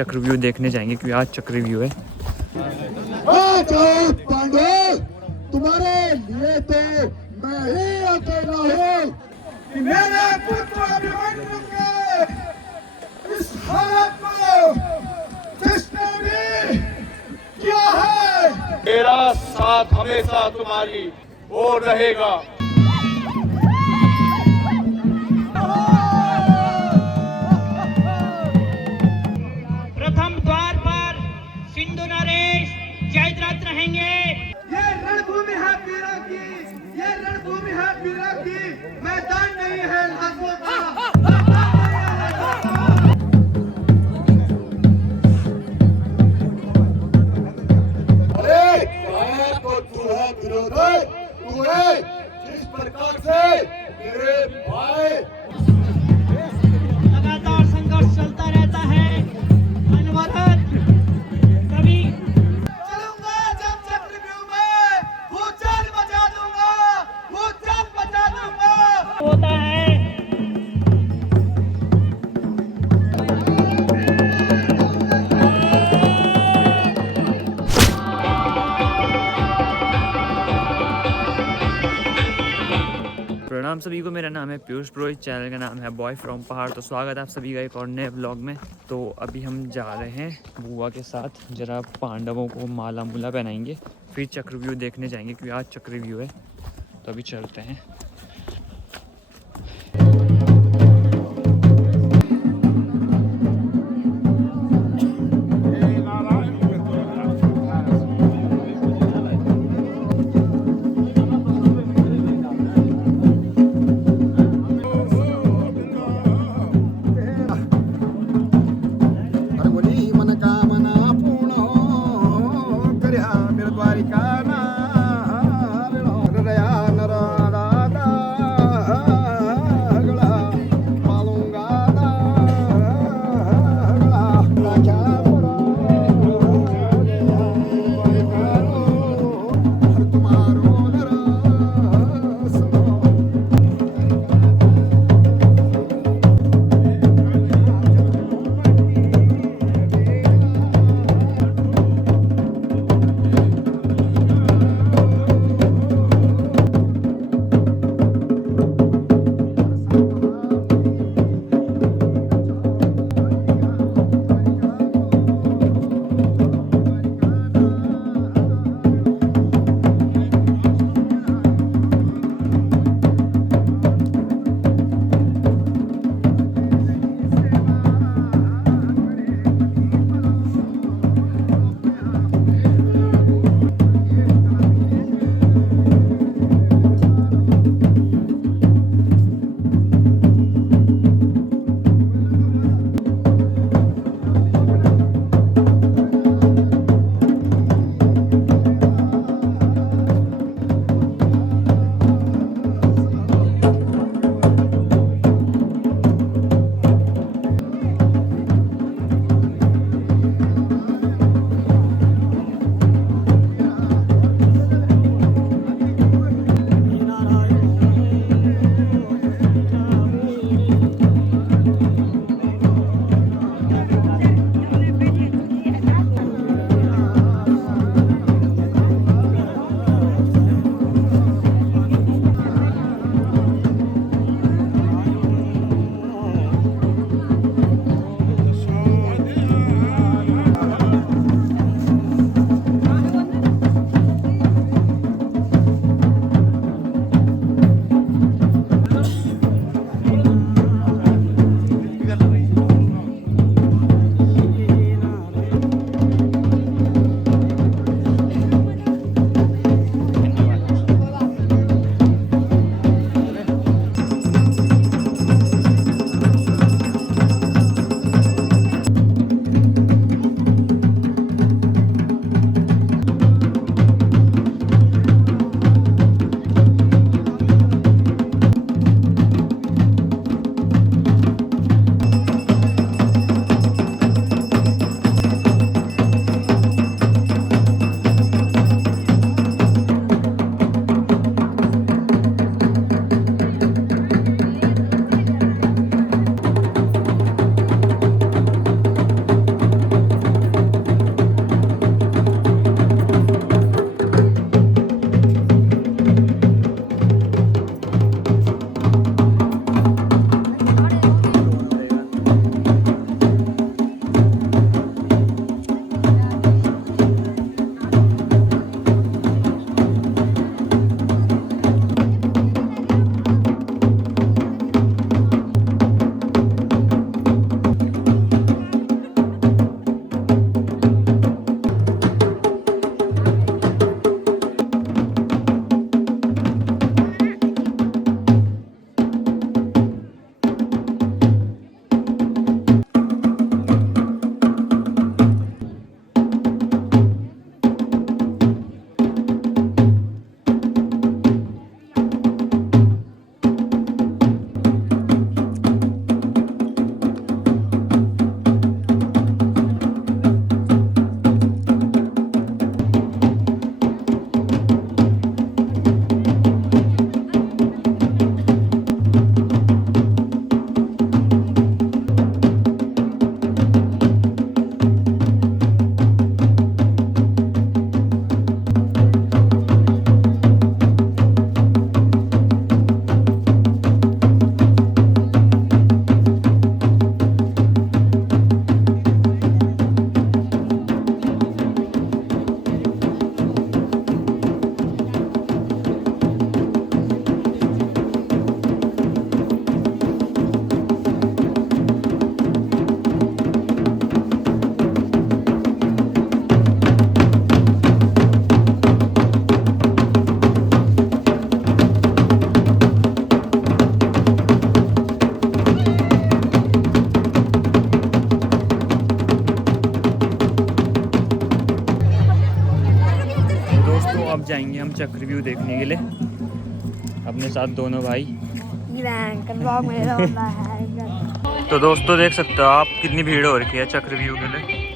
चक्रव्यूह देखने जाएंगे क्योंकि आज चक्रव्यूह है। पांडव, तुम्हारे लिए तो मैं ही अकेला हूँ कि मेरे पुत्र अभिमन्यु के इस हालत को जिसने भी किया है, मेरा साथ हमेशा तुम्हारी ओर रहेगा। प्रथम द्वार पर सिंधु नरेश जयद्रथ रहेंगे। ये रणभूमि है वीरों की, ये रणभूमि है वीरों की, मैदान नहीं है लाशों का। अरे तो तू है विरोधी, तू है जिस प्रकार से मेरे भाई लगातार संघर्ष चलता रहता है। अनवरत कभी चलूंगा जब चक्रव्यूह में भूचाल बचा दूंगा, भूचाल बचा दूंगा। होता है। प्रणाम सभी को, मेरा नाम है पीयूष पुरोहित, चैनल का नाम है बॉय फ्रॉम पहाड़। तो स्वागत है आप सभी का एक और नए ब्लॉग में। तो अभी हम जा रहे हैं बुआ के साथ, जरा पांडवों को माला मूला पहनाएंगे, फिर चक्रव्यूह देखने जाएंगे क्योंकि आज चक्रव्यूह है। तो अभी चलते हैं। अब जाएंगे हम चक्रव्यूह देखने के लिए, अपने साथ दोनों भाई। तो दोस्तों देख सकते हो आप कितनी भीड़ हो रखी है चक्रव्यूह के लिए।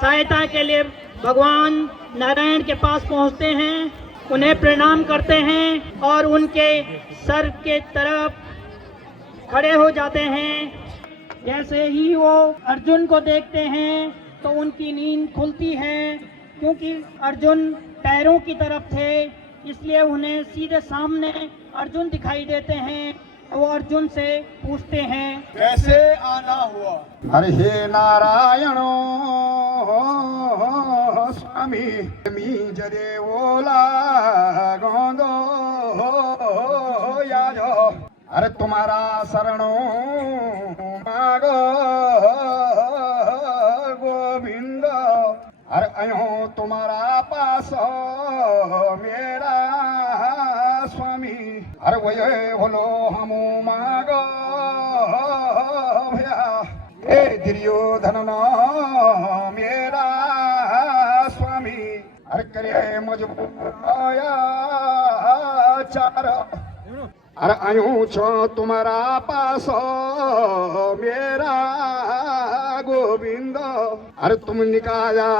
सहायता के लिए भगवान नारायण के पास पहुंचते हैं, उन्हें प्रणाम करते हैं और उनके सर के तरफ खड़े हो जाते हैं। जैसे ही वो अर्जुन को देखते हैं तो उनकी नींद खुलती है, क्योंकि अर्जुन पैरों की तरफ थे इसलिए उन्हें सीधे सामने अर्जुन दिखाई देते हैं। वो अर्जुन से पूछते हैं कैसे आना हुआ? हरे हे नारायणो स्वामी मी जरे ओला गोंदो याजो, अरे तुम्हारा शरणो मागो गोविंद, अरे अयो तुम्हारा पास मेरा स्वामी, अरे वही बोलो हम मागो भैया हे दुर्योधन मेरा स्वामी, अरे करे मजबूर आया चार, अरे आयु छो तुम्हारा पास मेरा गोविंद, अरे तुम निकाया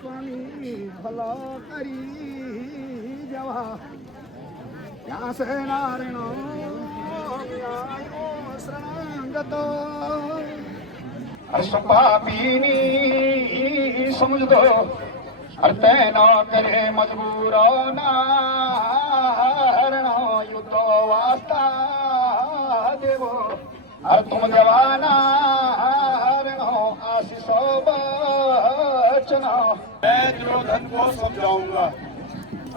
स्वामी भला करी जवा, यहाँ से नारायण शरणागतो, अरे पापीनी समझ दो, अरे तैना करे मजबूर नारण युद्ध वास्ता देवो, अरे तुम जवाना आशीष बचना। मैं दुर्योधन को समझाऊंगा,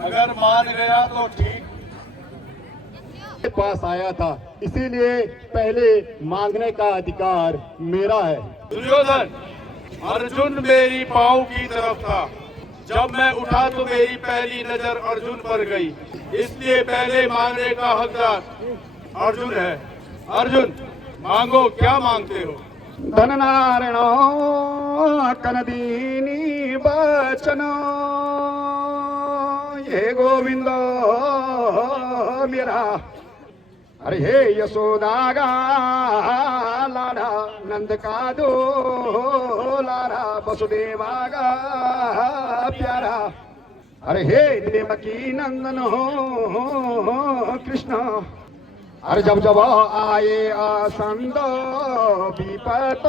अगर मान गया तो ठीक। पास आया था इसीलिए पहले मांगने का अधिकार मेरा है। दुर्योधन, अर्जुन मेरी पाँव की तरफ था, जब मैं उठा तो मेरी पहली नजर अर्जुन पर गई, इसलिए पहले मांगने का हकदार अर्जुन है। अर्जुन मांगो, क्या मांगते हो? धन नारायण कनदीनी बचन, ये गोविंद मेरा, अरे हे यशोदागा लाडा नंद का दो लारा वसुदेवागा प्यारा, अरे हे देवकी नंदन हो कृष्ण, अरे जब जब आए असंद विपत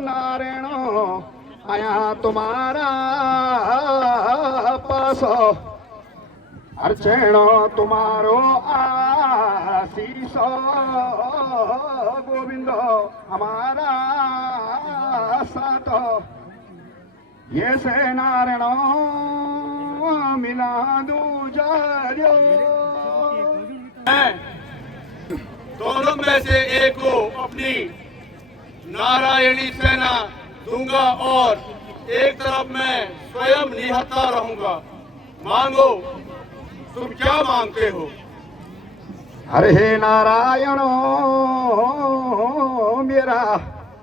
नारायण आया तुम्हारा पास, अरे चैन तुम्हारो आशीष गोविंद हमारा साथ ये से नारायण मिला दूजार्यो दोनों में से एक को अपनी नारायणी सेना दूंगा और एक तरफ मैं स्वयं निहत्था रहूंगा। मांगो, तुम क्या मांगते हो? हरे नारायण मेरा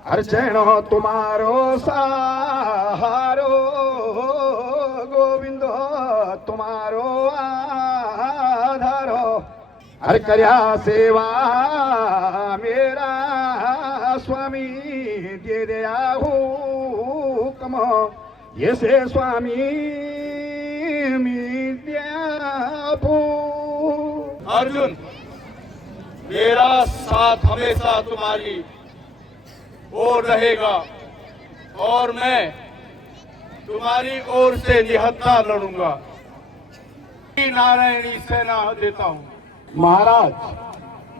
अर्चन तुम्हारो सहारो गोविंद तुम्हारो आधारो हर कर्या सेवा मेरा स्वामी दे दया हुकम ये से स्वामी अर्जुन मेरा साथ हमेशा तुम्हारी ओर रहेगा और मैं तुम्हारी ओर से निहत्था लड़ूंगा। नारायणी सेना देता हूँ। महाराज,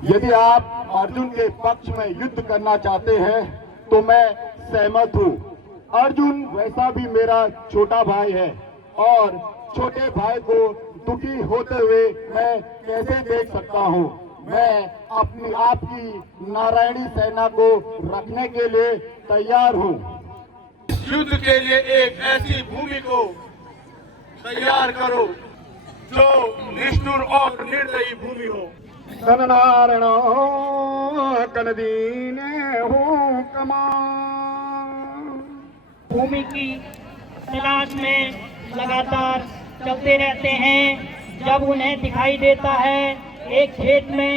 यदि आप अर्जुन के पक्ष में युद्ध करना चाहते हैं तो मैं सहमत हूँ। अर्जुन वैसा भी मेरा छोटा भाई है और छोटे भाई को दुखी होते हुए मैं कैसे देख सकता हूँ। मैं अपनी आपकी नारायणी सेना को रखने के लिए तैयार हूँ। युद्ध के लिए एक ऐसी भूमि को तैयार करो जो निष्ठुर और निर्दयी भूमि हो। नारायण कनदीने हो कमा भूमि की तलाश में लगातार चलते रहते हैं। जब उन्हें दिखाई देता है एक खेत में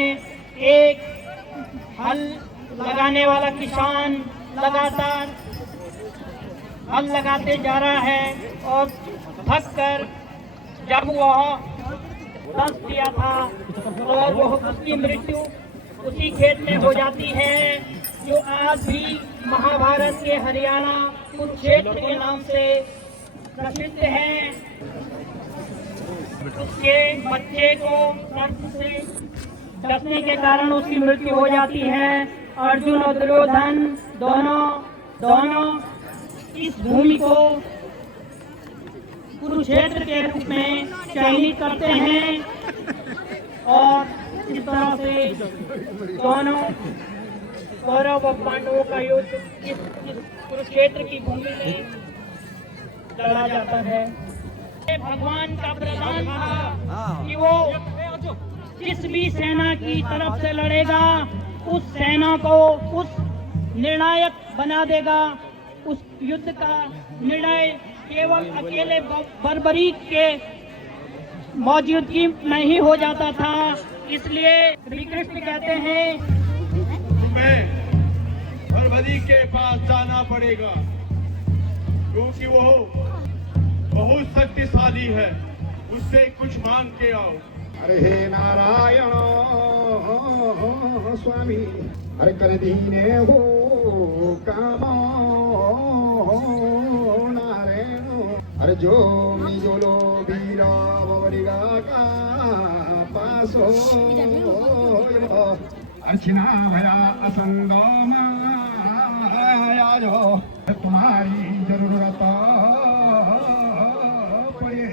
एक हल लगाने वाला किसान लगातार हल लगाते जा रहा है और थक कर जब वह दस दिया था और वह उसकी मृत्यु उसी खेत में हो जाती है जो आज भी महाभारत के हरियाणा कुरुक्षेत्र के नाम से प्रसिद्ध है। उसके बच्चे को दर्द से डसने के कारण उसकी मृत्यु हो जाती है। अर्जुन और दुर्योधन दोनों इस भूमि को कुरुक्षेत्र के रूप में चयनित करते हैं और इस तरह से दोनों कौरव और पांडवों का युद्ध इस कुरुक्षेत्र की भूमि में लड़ा जाता है। भगवान का प्रदान था कि वो जिस भी सेना की तरफ से लड़ेगा उस सेना को उस निर्णायक बना देगा। उस युद्ध का निर्णय केवल अकेले बर्बरीक के मौजूदगी में ही हो जाता था। इसलिए श्री कृष्ण कहते हैं तुम्हें बर्बरी के पास जाना पड़ेगा क्योंकि वो बहुत शक्तिशाली है। उससे कुछ मांग के आओ। अरे हे नारायण स्वामी हर कर दीने हो कामो नारायण अरे जो मिजोलो बीरा बवरिगा का पासो अर्चना भया असंदो माया जो तुम्हारी जरूरत पड़े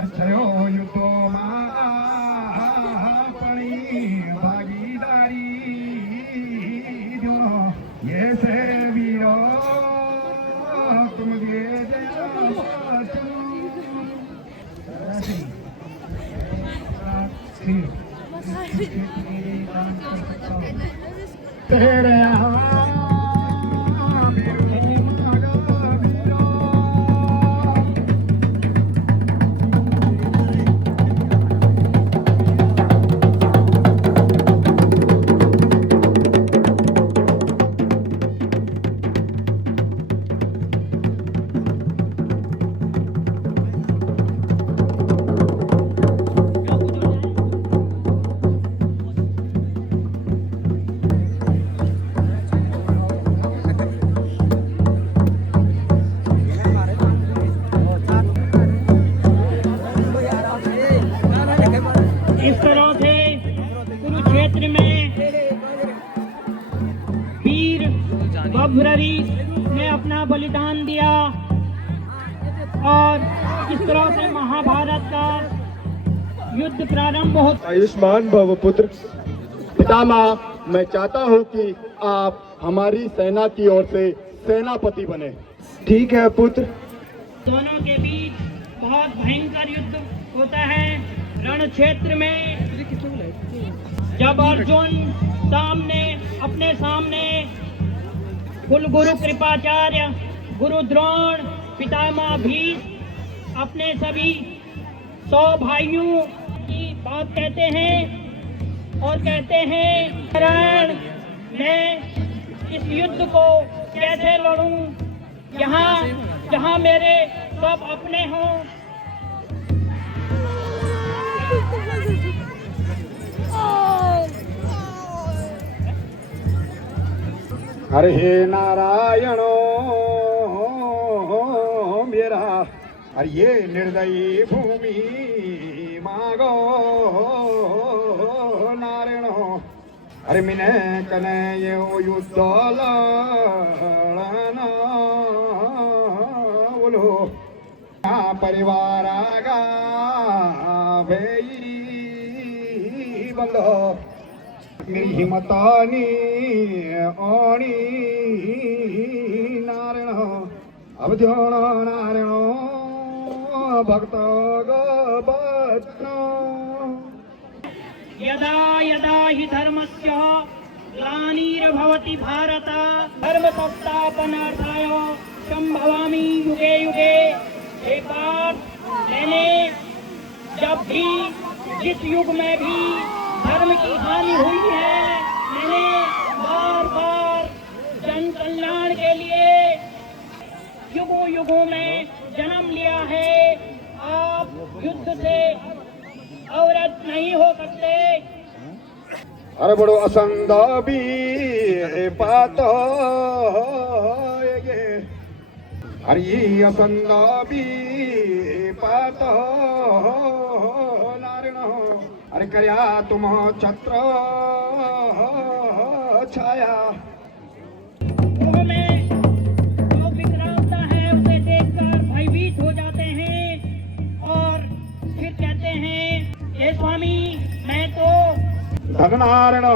अर्चयो युद्धो पड़ी भागीदारी जो ये से वीरो तुम दिए तेरे फरवरी ने अपना बलिदान दिया और किस तरह से महाभारत का युद्ध प्रारंभ होता। आयुष्मान भव पुत्र। पितामह, मैं चाहता हूँ कि आप हमारी सेना की ओर से सेनापति बने। ठीक है पुत्र। दोनों के बीच बहुत भयंकर युद्ध होता है। रण क्षेत्र में जब अर्जुन अपने सामने कुल गुरु कृपाचार्य, गुरु द्रोण, पितामह भीष्म अपने सभी 100 भाइयों की बात कहते हैं और कहते हैं, नारायण, मैं इस युद्ध को कैसे लड़ूं जहां मेरे सब अपने हों। अरे हे नारायणो मेरा, अरे ये निर्दयी भूमि मांगो नारायणो। अरे मिने कने ये युद्ध लड़ना बोलो परिवार आगा भई बंदो मेरी हिम्मतानी ओणी नारायण अब ध्यान नारायण भक्त गो यदा यदा हि धर्मस्य ग्लानिर्भवति भारत धर्म संस्थापनार्थाय संभवामि युगे युगे। एक बार मैंने जब भी जिस युग में भी धर्म की हानि हुई है, मैंने बार बार जन कल्याण के लिए युगों युगों में जन्म लिया है। आप युद्ध से अवरत नहीं हो सकते। अरे बड़ो असंग भी पात हरि असंग भी पात नारायण। अरे कर्या तुम छत्र छाया। युग में जो विकरालता है उसे देखकर भयभीत हो जाते हैं और फिर कहते हैं, हे स्वामी, मैं तो धननारायण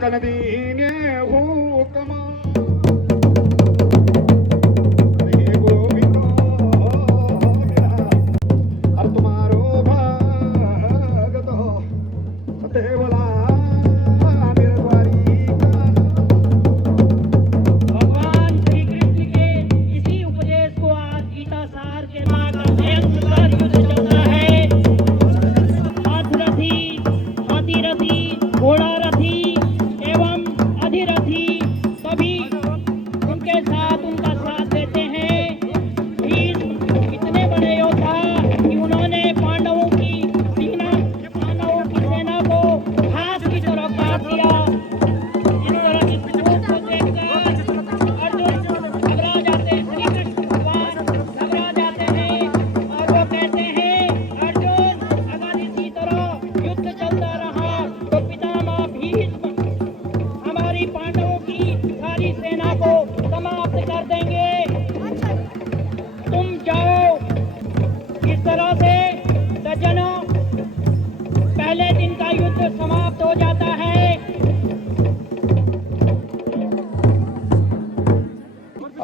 कनदीने हुकमा।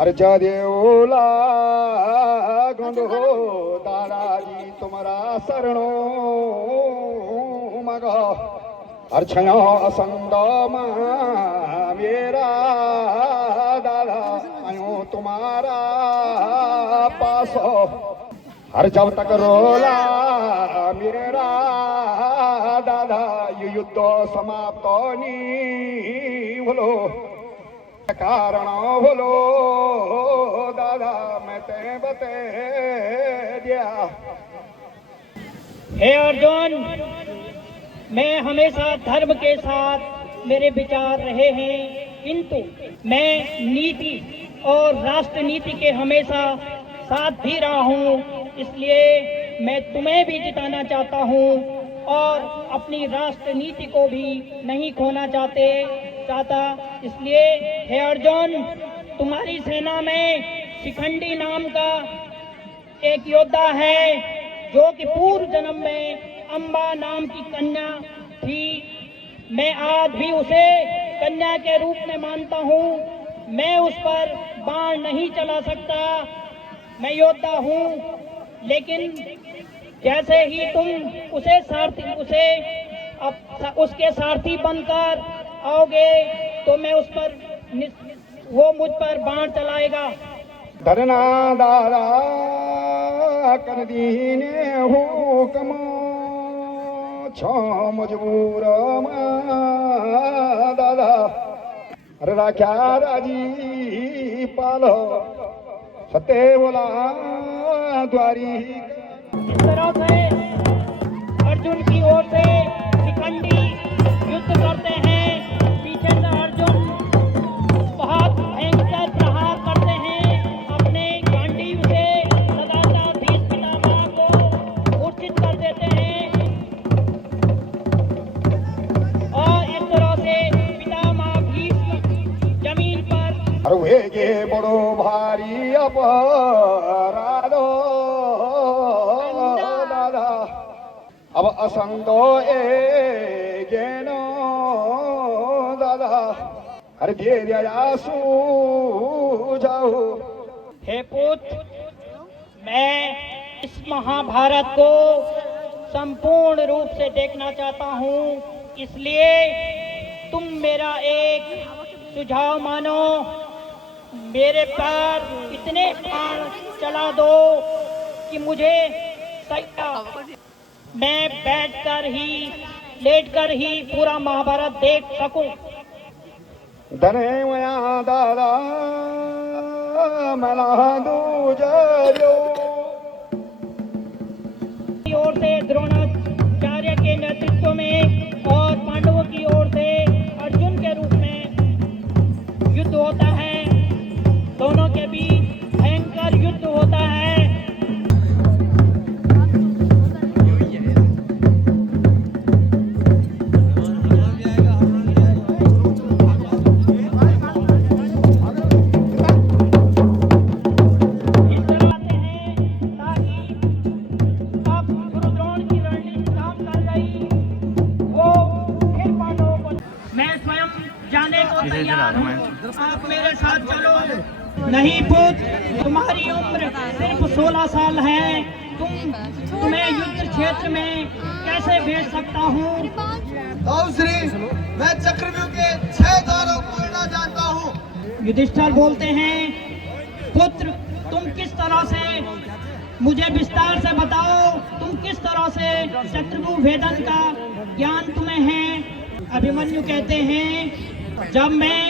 अरे देवला गंधो दादाजी तुम्हारा शरणो मगो। अर्छयो असंग मेरा दादा आयो तुम्हारा पासो। हर जब तक रोला मेरा दादा ये युद्ध समाप्त नहीं बोलो कारण बोलो दादा मैं ते बते दिया। हे अर्जुन, मैं हमेशा धर्म के साथ मेरे विचार रहे हैं, किंतु मैं नीति और राष्ट्र नीति के हमेशा साथ भी रहा हूँ। इसलिए मैं तुम्हें भी जिताना चाहता हूँ और अपनी राष्ट्र नीति को भी नहीं खोना चाहते। चाहता। इसलिए हे अर्जुन, तुम्हारी सेना में शिखंडी नाम का एक योद्धा है जो कि पूर्व जन्म में अंबा नाम की कन्या थी। मैं आज भी उसे कन्या के रूप में मानता हूँ। मैं उस पर बाण नहीं चला सकता, मैं योद्धा हूँ, लेकिन जैसे ही तुम उसके सारथी बनकर आओगे तो मैं उस पर वो मुझ पर बाण चलाएगा। धरना दारा कर दीने हुक्म छो मजबूर दादा अरे राख्या राजी पालो सत्य बोला द्वारी। इस तरह से अर्जुन की ओर से शिखंडी युद्ध करते हैं। पीछे से अर्जुन बहुत भयंकर प्रहार करते हैं। अपने गांडीव से लगातार भीष्म पितामह को मूर्छित कर देते हैं और इस तरह से पितामह भीष्म जमीन पर अरे वे गे बड़ो भारी अपराधो दादा अब असंगो ए गेनो दादा अरे धीरे जाओ। हे पुत्र, मैं इस महाभारत को संपूर्ण रूप से देखना चाहता हूँ, इसलिए तुम मेरा एक सुझाव मानो। मेरे पर इतने बाण चला दो कि मुझे मैं लेटकर ही पूरा महाभारत देख सकूं। धने मया दादा मना दूजो की ओर से द्रोणाचार्य के नेतृत्व में और पांडवों की ओर से अर्जुन के रूप में युद्ध होता है। दोनों के बीच भयंकर युद्ध होता है। आप मेरे साथ चलो। नहीं पुत्र, तुम्हारी उम्र सिर्फ 16 साल है। तुम्हें युद्ध क्षेत्र में कैसे भेज सकता हूँ? श्री मैं चक्रव्यूह के 6 द्वारों को ना जानता हूँ। युधिष्ठिर बोलते हैं, पुत्र तुम किस तरह से, मुझे विस्तार से बताओ, तुम किस तरह से चक्रव्यूह भेदन का ज्ञान तुम्हें है? अभिमन्यु कहते हैं, जब मैं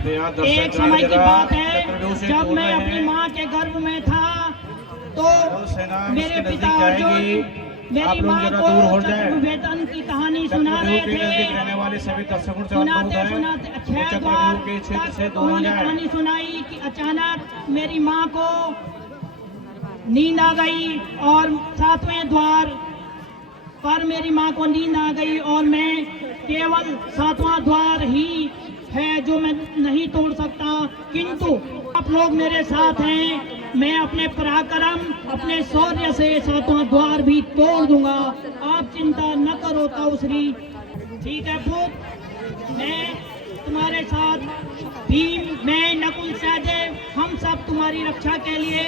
एक समय की बात है, जब मैं अपनी माँ के गर्भ में था तो मेरे पिता अर्जुन मेरी माँ को चक्रव्यूह भेदन की कहानी सुना रहे थे। सुनाते सुनाते 6 बार तक उन्होंने कहानी सुनाई कि अचानक मेरी माँ को नींद आ गई और 7वें द्वार पर मेरी माँ को नींद आ गई और मैं केवल 7वां द्वार ही है जो मैं नहीं तोड़ सकता, किंतु आप लोग मेरे साथ हैं। मैं अपने पराक्रम, अपने शौर्य से 7वां द्वार भी तोड़ दूंगा। आप चिंता न करो ताऊश्री। ठीक है पुत्र, मैं तुम्हारे साथ भीम, मैं नकुल, सहदेव, हम सब तुम्हारी रक्षा के लिए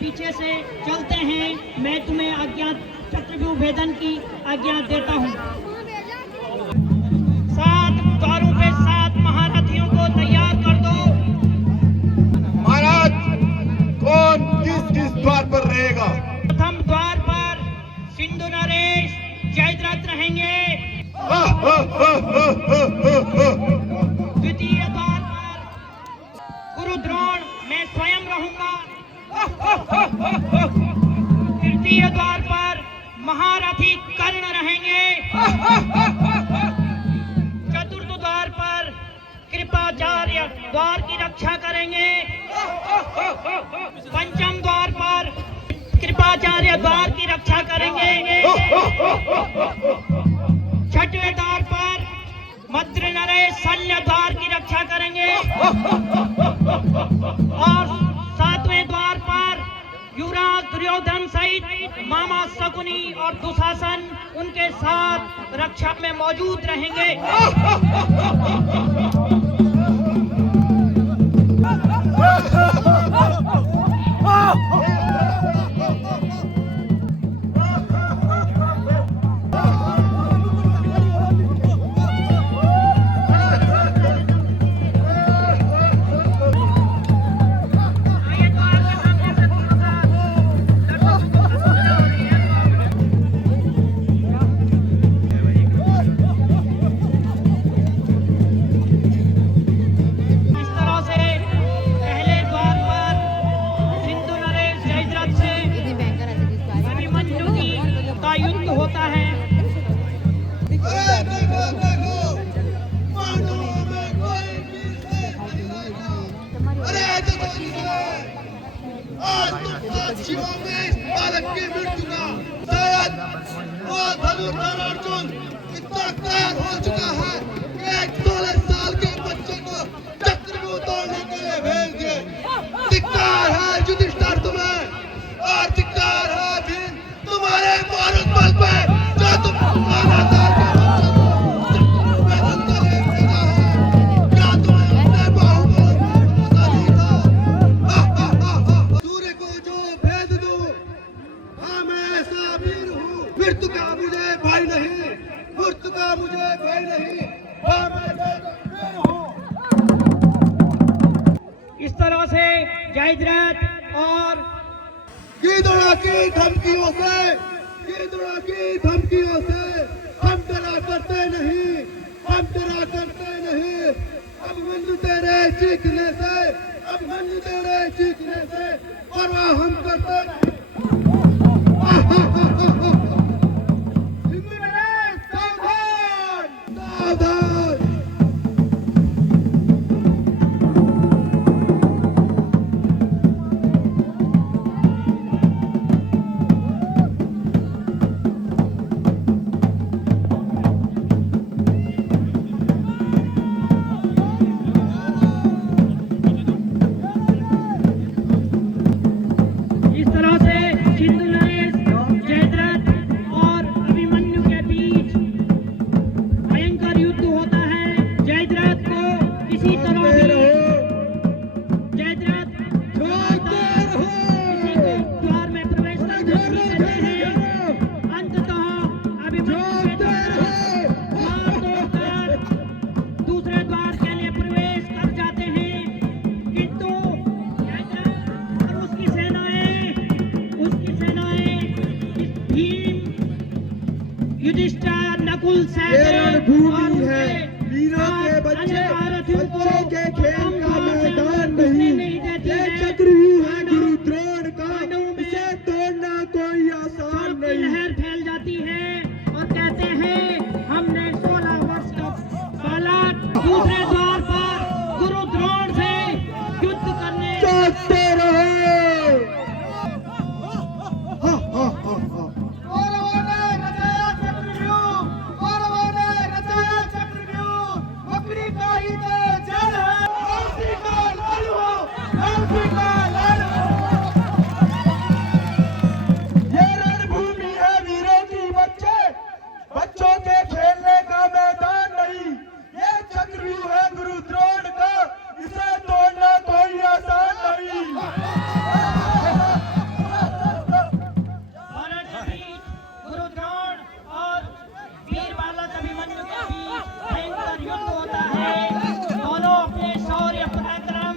पीछे से चलते हैं। मैं तुम्हें आज्ञा चक्रव्यूह भेदन की आज्ञा देता हूँ। 7 द्वारों पे 7 महारथियों को तैयार कर दो। महाराज कौन किस द्वार पर रहेगा? प्रथम द्वार पर सिंधु नरेश जयद्रथ रहेंगे। द्वितीय द्वार पर गुरु द्रोण, मैं स्वयं रहूंगा। तृतीय द्वार पर महारथी कर्ण रहेंगे। चतुर्थ द्वार पर कृपाचार्य द्वार की रक्षा करेंगे। पंचम द्वार पर कृपाचार्य द्वार की रक्षा करेंगे। छठवें द्वार पर मद्र नरेश शल्य द्वार की रक्षा करेंगे और 7वें द्वार पर युवराज दुर्योधन सहित मामा शकुनी और दुशासन उनके साथ रक्षा में मौजूद रहेंगे। अर्जुन इतना तैयार हो चुका है कि एक 16 साल के बच्चे को चक्रव्यूह तोड़ने के लिए भेज दिए। धिक्कार है युधिष्ठिर तुम्हें और धिक्कार है भीम तुम्हारे मारुत बल पे जो तुम 16 साल के बच्चे को चक्रव्यूह में भेजा है। क्या तुम्हें अपने बाहुबल पता नहीं था? सूर्य को जो भेद दूं हाँ मैं ऐसा वीर हूँ, मृत्यु का मुझे भय नहीं, मृत्यु का मुझे भय नहीं, हाँ मैं वीर हूँ। इस तरह से जयद्रथ और गिदड़ा की धमकियों से हम डरा करते नहीं, हम डरा करते नहीं। अभिमन्यु तेरे चीखने से, अभिमन्यु तेरे चीखने से परवाह हम करते नहीं। सावधान सावधान। इस तरह से सिंधु नरेश जयद्रथ और अभिमन्यु के बीच भयंकर युद्ध होता है। जयद्रथ को किसी तरह भी जयद्रथ किसी को द्वार में प्रवेश करने नहीं देते हैं। अंततः अभिमन्यु के द्वार तोड़कर दूसरे द्वार के लिए प्रवेश कर जाते हैं, किंतु जयद्रथ और उसकी सेनाएं भीम, युधिष्ठिर, नकुल, सहदेव और वीरों के बच्चे के खेल का मैदान नहीं। ये देती चक्रव्यूह है गुरु द्रोण का, इसे तोड़ना कोई आसान नहीं। लहर फैल जाती है और कहते हैं हमने 16 वर्ष का बालक दूसरे द्वार पर गुरु द्रोण से युद्ध करने चलते रहे। ये रणभूमि है वीरों की बच्चे, बच्चों के खेलने का मैदान नहीं। ये चक्रव्यूह है गुरु द्रोण का, इसे तोड़ना कोई आसान नहीं। गुरु द्रोण और वीर बालक अभिमन्यु के बीच भयंकर युद्ध होता है। दोनों अपने शौर्य पराक्रम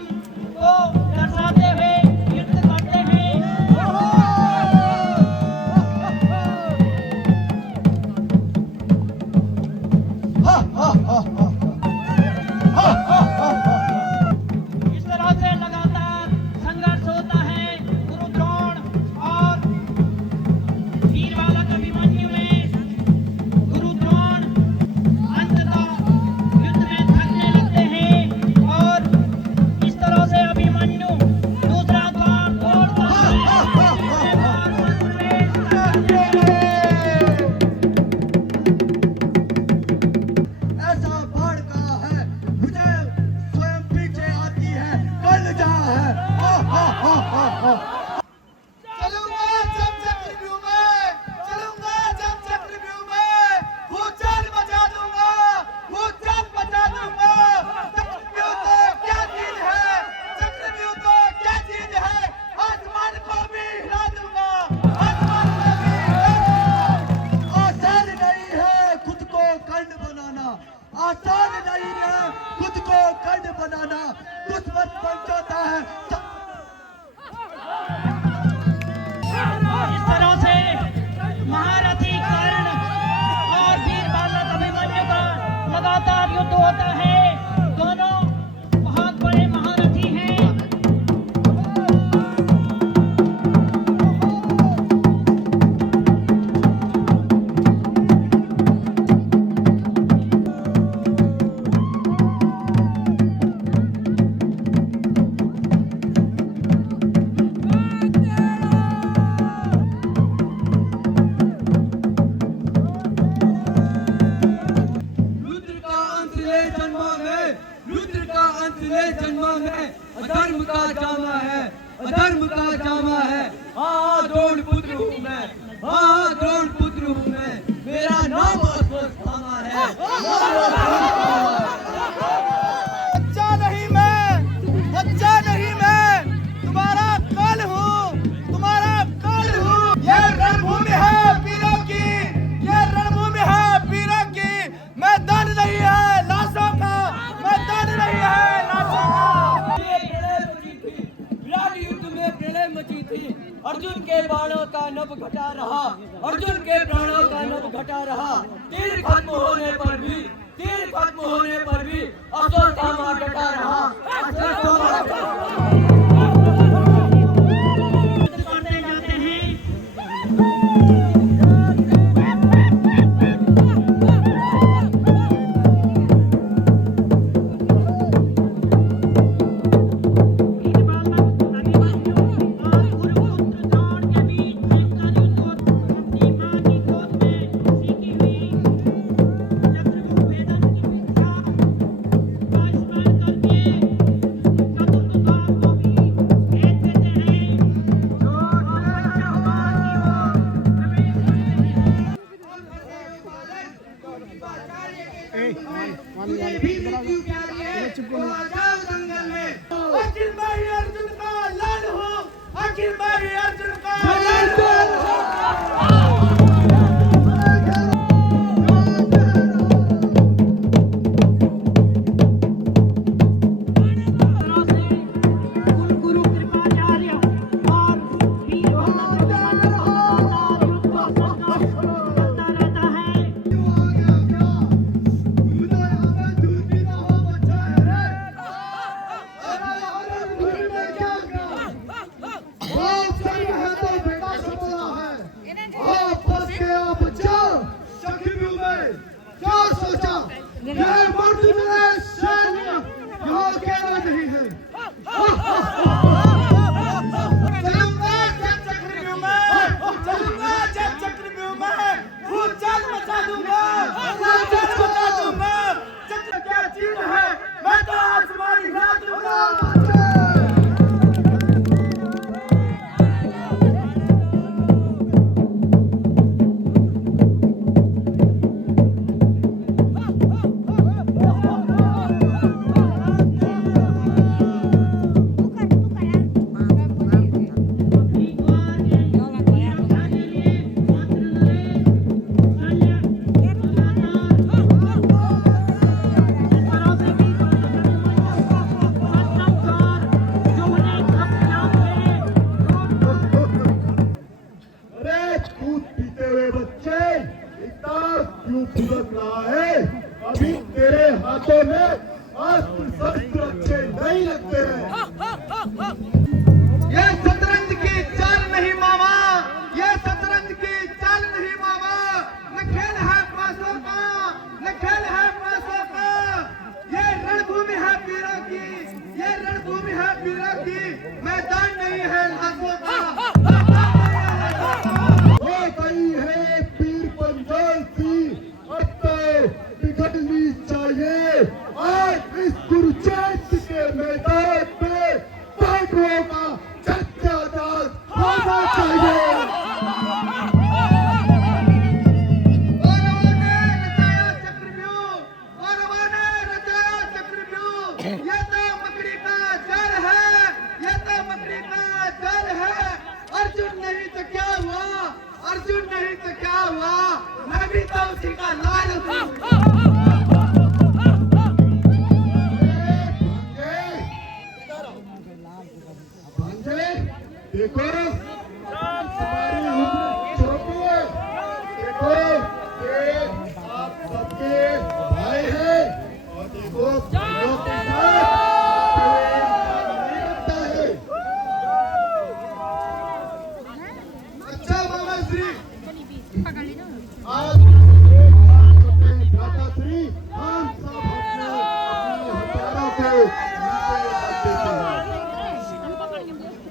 को दर्शाते हुए युद्ध करते हैं। इस तरह से लगातार संघर्ष होता है गुरु द्रोण और वीर बालक अभिमन्यु में। गुरु द्रोण अंततः युद्ध में थकने लगते हैं और इस तरह से अभिमन्यु दूसरा द्वार तोड़ता ऐसा है। इस तरह से महारथी कर्ण और वीर बालक अभिमन्यु का लगातार युद्ध होता है। दोनों बहुत बड़े महारथी हैं। रुद्र का अंत ले जन्मा है, रुद्र का अंत ले जन्मा है, अधर्म का जामा है, अधर्म का जामा है। हाँ द्रोण पुत्र हूँ मैं, हाँ द्रोण पुत्र हूँ मैं, मेरा नाम अश्वत्थामा है। बच्चा नहीं मैं, बच्चा नहीं मैं, तुम्हारा कल हूँ, तुम्हारा कल हूँ। ये रणभूमि है वीरों की, ये रणभूमि है वीरों की, मैदान नहीं है लाशों का, मैदान नहीं है लाशों का। विराट युद्ध में प्रलय मची थी, अर्जुन के बाणों का नभ घटा रहा, अर्जुन के प्राणों का नभ घटा रहा। तीर खत्म होने पर भी, तीर खत्म होने पर भी अश्वत्थामा डटा रहा, अश्वत्थामा डटा रहा। करते जाते हैं। वीर बालक अभिमन्यु और कुरुपुत्र द्रोण के बीच भयंकर युद्ध होता है। अपनी मां की गोद में सीखी हुई चक्रव्यूह वेदन की विद्या का स्मरण करके चतुर्युधा को भी भेज देते हैं। और बच्चा हुआ कि मुझे भी मृत्यु प्यारी है, तो आ जाओ जंगल में। आखिर मैं ही अर्जुन का लाल हूँ, आखिर मैं ही अर्जुन का लाल हूँ। गुरु कृपाचार्य और वीर बालक अभिमन्यु का लगातार युद्ध चलता रहता है। क्या सोचा ये मूर्ति में सैन्य यहाँ केवल नहीं है। चलूंगा जब चक्रव्यूह में, चलूंगा जब चक्रव्यूह में, भूचाल मचा दूंगा, भूचाल मचा दूंगा। चक्र क्या चीज है, मैं तो आसमान हिला दूंगा। अभी तेरे हाथों में अस्त्र शस्त्र अच्छे नहीं लगते हैं। ये शतरंज की चाल नहीं मामा, ये शतरंज की चाल नहीं मामा। न खेल है पासों का, न खेल है पासों का। ये रणभूमि है वीरों की, ये रणभूमि है वीरों की, मैदान नहीं है लाशों का। हो गई है पीर पंजाल की, अब तो बिगड़नी चाहिए। आज इस कुरुक्षेत्र के मैदान पे पांडवों का चर्चा होना चाहिए। कौरवों ने रचाया चक्रव्यूह, कौरवों ने रचाया चक्रव्यूह। ये तो मकड़ी का जाल है, ये तो मकड़ी का जाल है। अर्जुन नहीं तो क्या हुआ, अर्जुन नहीं तो क्या हुआ, मैं भी तो उसी का लाल हूँ। देखो हमारी उम्र छोटी है, देखो ये आप सबके भाई हैं और देखो लोग के साथ नहीं रखता है। अच्छा मामा श्री आज श्री हम सब अपने हथियारों को नीचे रख देते हैं।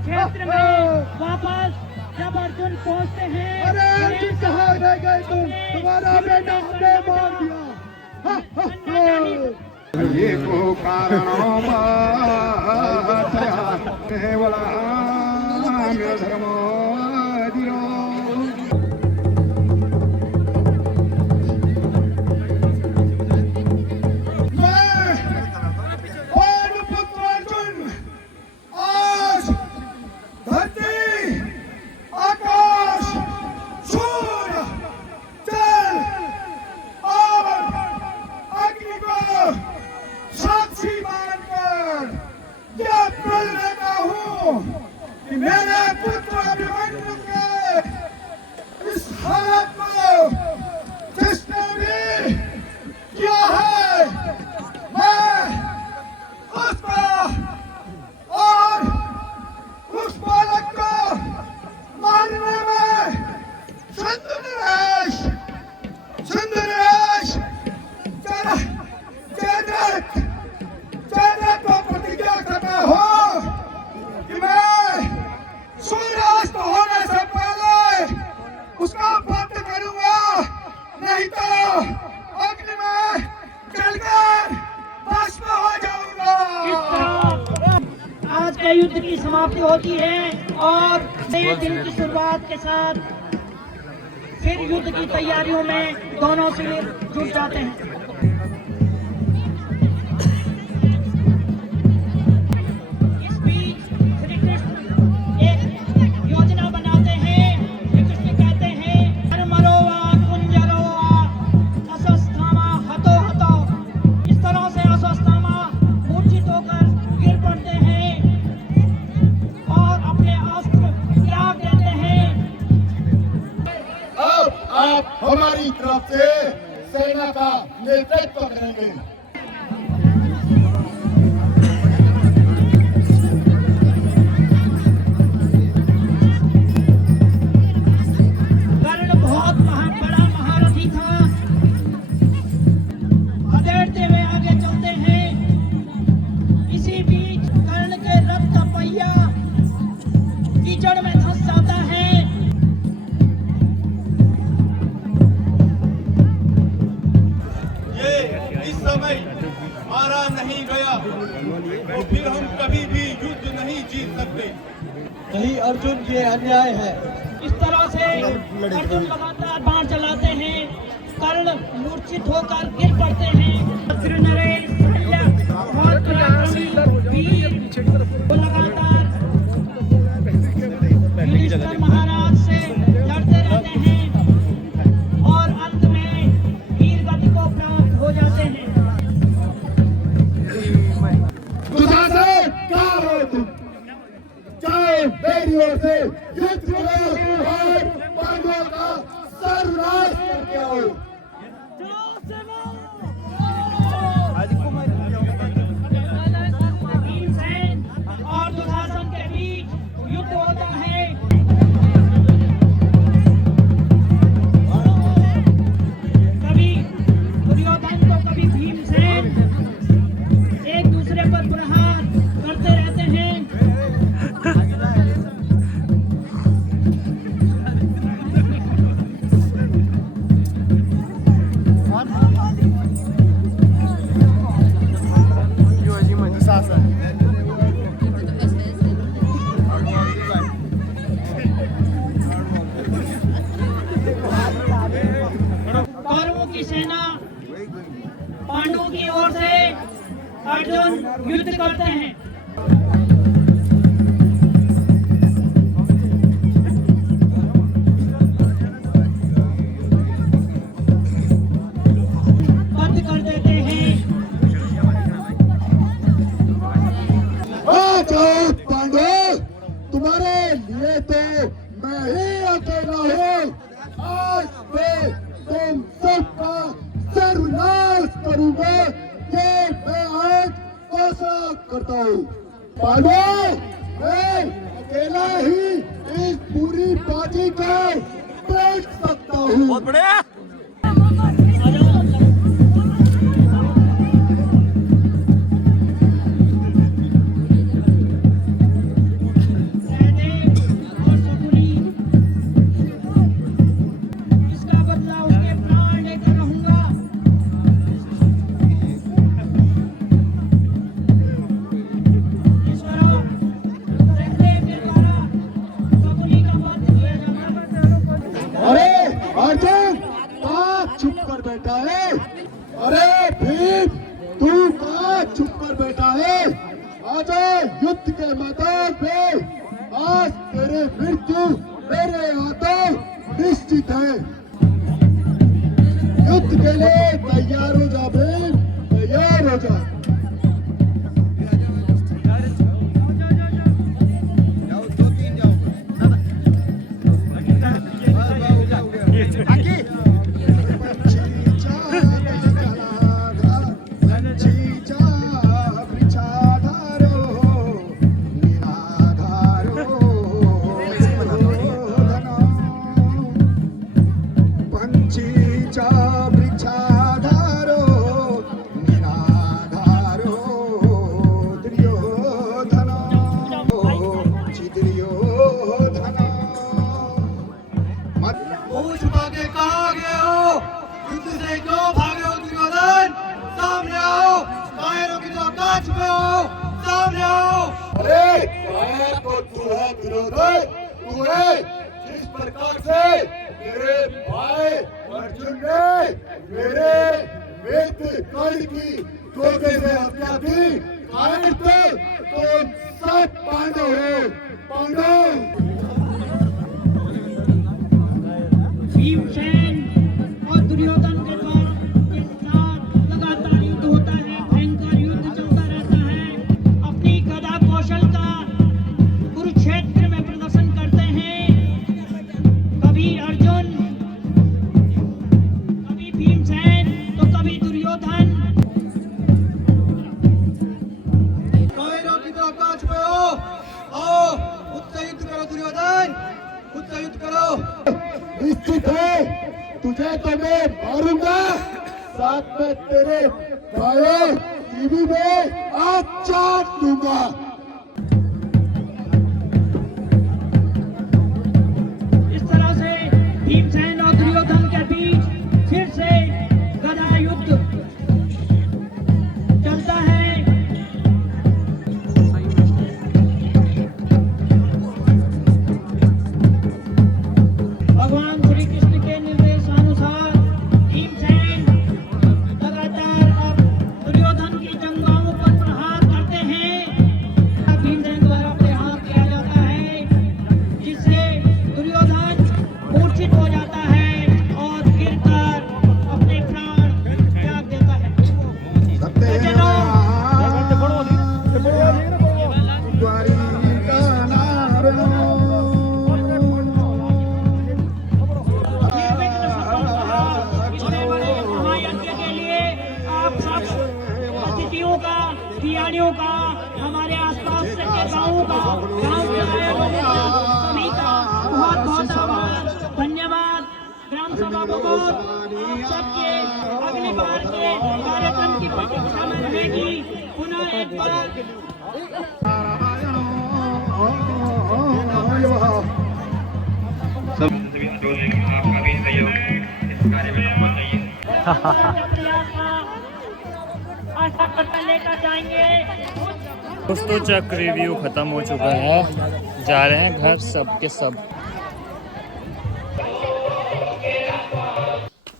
क्षेत्र में वापस जब अर्जुन पहुंचते हैं, अरे अर्जुन कहाँ रह गए तुम? तुम्हारा बेटा हमने मार दिया। ये को कारणों केवला धर्मो दिरो। मेरे पुत्र अभिमन्यु के इस हालत को जिसने भी किया है, मैं उसका और उस बालक को मारने में सिंधु नरेश को प्रतिज्ञा करना हो कि मैं सूर्यास्त होने से पहले उसका वध करूंगा, नहीं तो अग्नि में जलकर भस्म हो जाऊंगा। आज के युद्ध की समाप्ति होती है और नए दिन की शुरुआत के साथ फिर युद्ध की तैयारियों में दोनों सिर जुट जाते हैं। इस बीच श्री कृष्ण एक योजना बनाते हैं। श्री कृष्ण कहते हैं, मरोवा कुंजरोवा असस्थामा हतो हत आप हमारी तरफ से सेना का नेतृत्व करेंगे। कर्ण बहुत बड़ा महारथी था। अधेड़ते हुए आगे चलते हैं। इसी बीच कर्ण के रथ का पहिया कीचड़ में धंस जाता है। ये इस समय मारा नहीं गया तो फिर हम कभी भी युद्ध नहीं जीत सकते। नहीं अर्जुन, ये अन्याय है। इस तरह से अर्जुन लगातार बाण चलाते हैं। कर्ण मूर्छित होकर गिर पड़ते हैं। श्री नरेश शल्य बहुत पराक्रमी वीर वो लगातार युधिष्ठिर महाराज से लड़ते रहते हैं और अंत में वीर गति को प्राप्त हो जाते हैं। दुशासन, क्या हो तुम? जाओ मेरी ओर से युद्ध करो और पांडवों का सर्वनाश करके आओ। भीमसेन और दुशासन के बीच युद्ध होता है। कभी दुर्योधन तो कभी भीमसेन एक दूसरे पर प्रहार करते रहते हैं। कौरवों की सेना पांडवों की ओर से अर्जुन युद्ध करते हैं। बंद कर देते हैं। आ जाओ पांडव, तुम्हारे लिए तो मैं ही अकेला हूँ। आज मैं तुम सबका सर्वनाश करूंगा, ये मैं आज घोषणा करता हूँ। पांडव, मैं अकेला ही इस पूरी बाजी को देख सकता हूँ। सहदेव और शकुनी, इसका बदला उसके प्राण लेकर रहूंगा। ईश्वरा, सहदेव के द्वारा शकुनी का वध किया जाता। अरे अर्जुन, कहाँ छुप कर बैठा है? अरे भीम, तू कहाँ छुप कर बैठा है? आजा युद्ध के मैदान पे। आज तेरे मृत्यु मेरे हाथों निश्चित है। युद्ध के लिए तैयार हो जा भीम, तैयार हो जा। मुंह छुपा के कहाँ गए हो? युद्ध से क्यों भागे हो दुर्योधन? सामने आओ। कायरों की तो कांच में हो, सामने आओ। अरे कायर तो तू है दुर्योधन, तू है जिस प्रकार से मेरे भाई अर्जुन ने मेरे मित्र कर्ण की धोखे से हत्या की। कायर तो सब पांडव हो, पांडव। भीमसेन और दुर्योधन के साथ लगातार युद्ध होता है। भयंकर युद्ध चलता रहता है। अपनी गदा कौशल का कुरुक्षेत्र में प्रदर्शन करते हैं। कभी अर्जुन निश्चित है तुझे तो मैं मारूंगा, साथ में तेरे भाइयों टीवी में आज चाट दूंगा। इस तरह से भीमसेन और दुर्योधन के बीच फिर से गदा युद्ध चलता है। भगवान श्री कृष्ण के निर्देशानुसार भीमसेन लगातार अब दुर्योधन की जंघाओं पर प्रहार करते हैं। भीमसेन द्वारा प्रहार किया जाता है जिससे दुर्योधन मूर्छित हो जाता है और गिरकर अपने प्राण त्याग देता है। महायज्ञ के लिए आप सब अतिथियों का, तिहाड़ियों का, हमारे आसपास के गाँवों का, गाँव के आए हुए सभी का बहुत बहुत आभार, धन्यवाद। ग्राम सभा बहुत आप सबके अगली बार के कार्यक्रम की प्रतीक्षा में रहेगी। पुनः एक बार आपका भी सहयोग इस कार्य में होना चाहिए। आशा करता लेकर जाएंगे। दोस्तों चक रिव्यू खत्म हो चुका है, जा रहे हैं घर सब के सब।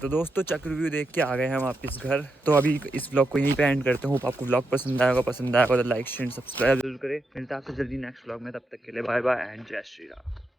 तो दोस्तों चक रिव्यू देख के आ गए हैं हम वापस घर। तो अभी इस व्लॉग को यहीं पे एंड करते हैं। होप आपको व्लॉग पसंद आएगा तो लाइक शेयर सब्सक्राइब जरूर करें। मिलता है आपसे जल्दी नेक्स्ट व्लॉग में, तब तक के लिए बाय बाय एंड जय श्री राम।